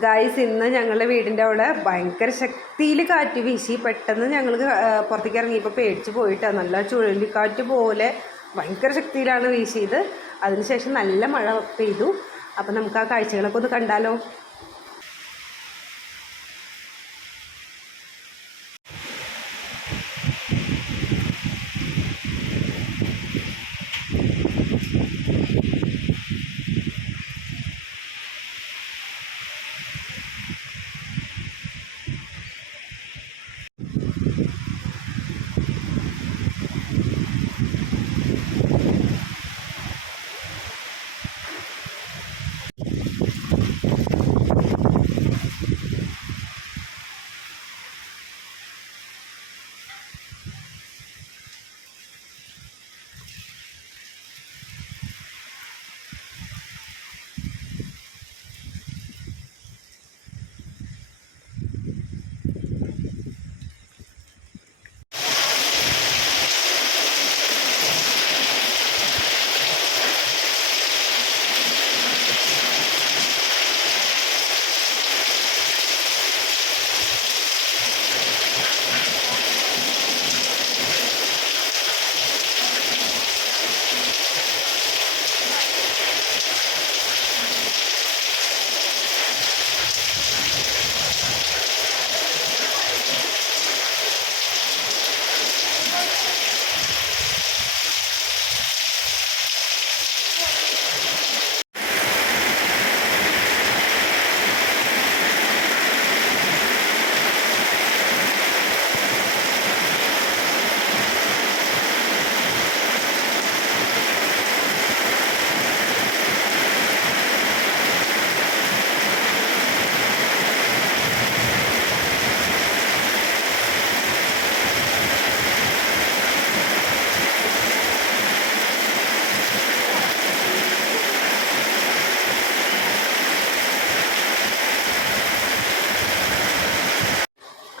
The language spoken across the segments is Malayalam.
ഗായ്സ്, ഇന്ന് ഞങ്ങളുടെ വീടിൻ്റെ അവിടെ ഭയങ്കര ശക്തിയിൽ കാറ്റ് വീശി. പെട്ടെന്ന് ഞങ്ങൾ പുറത്തേക്ക് ഇറങ്ങിയപ്പോൾ പേടിച്ച് പോയിട്ടാണ്. നല്ല ചുഴലിക്കാറ്റ് പോലെ ഭയങ്കര ശക്തിയിലാണ് വീശിയത്. അതിനുശേഷം നല്ല മഴ പെയ്തു. അപ്പം നമുക്ക് ആ കാഴ്ചകളൊക്കെ ഒന്ന് കണ്ടാലോ.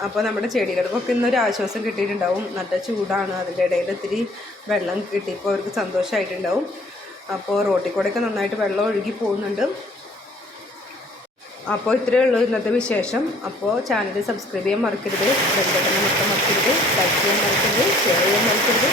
അപ്പോൾ നമ്മുടെ ചെടികൾക്കൊക്കെ ഇന്നൊരു ആശ്വാസം കിട്ടിയിട്ടുണ്ടാവും. നല്ല ചൂടാണ്, അതിൻ്റെ ഇടയിൽ ഇത്തിരി വെള്ളം കിട്ടിയപ്പോൾ അവർക്ക് സന്തോഷമായിട്ടുണ്ടാവും. അപ്പോൾ റോട്ടിൽ കൂടെയൊക്കെ നന്നായിട്ട് വെള്ളം ഒഴുകി പോകുന്നുണ്ട്. അപ്പോൾ ഇത്രയേ ഉള്ളൂ ഇന്നത്തെ വിശേഷം. അപ്പോൾ ചാനൽ സബ്സ്ക്രൈബ് ചെയ്യാൻ മറക്കരുത്, ബെൽ ബട്ടൺ അമർത്താൻ മറക്കരുത്, ലൈക്ക് ചെയ്യാൻ മറക്കരുത്, ഷെയർ ചെയ്യാൻ മറക്കരുത്.